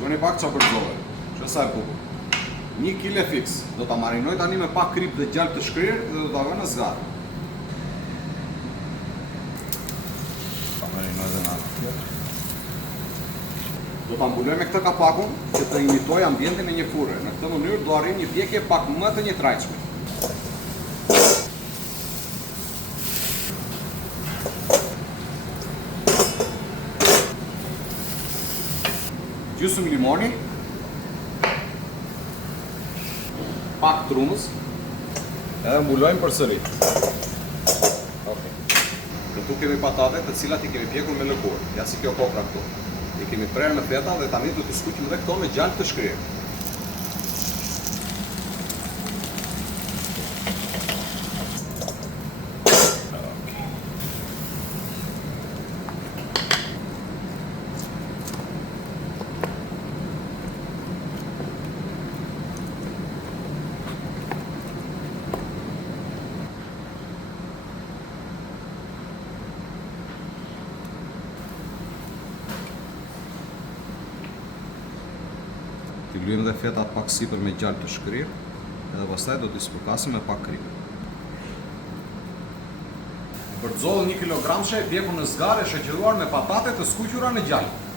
Shikoni pak çfarë përzove. Që sa e bukur. 1 kg fix. Do ta marinoj tani me pak krip dhe gjalp të shkrirë dhe do ta vë në zgarr. Ta marinoj edhe në anë tjetër. Do ta mbuloj me këtë kapakun që të imitoj ambientin e një furre. Në këtë mënyrë do arrijmë një pjekje pak më të njëtrajtshme. Gjysmë limoni, pak trumës, edhe mbulojmë përsëri. Këtu kemi patatet të cilat i kemi pjekur me lëkurë, ja si kjo kopra këtu. I kemi prerë në feta dhe tani do t'i skuqim dhe këto me gjalp të shkrirë. T'i lyejmë dhe fetat pak sipër me gjalp të shkrirë, edhe pastaj do t'i spërkasim me pak krip. Përzoll 1 kg e pjekur në zgarë e shoqëruar me patate të skuqura në gjalp.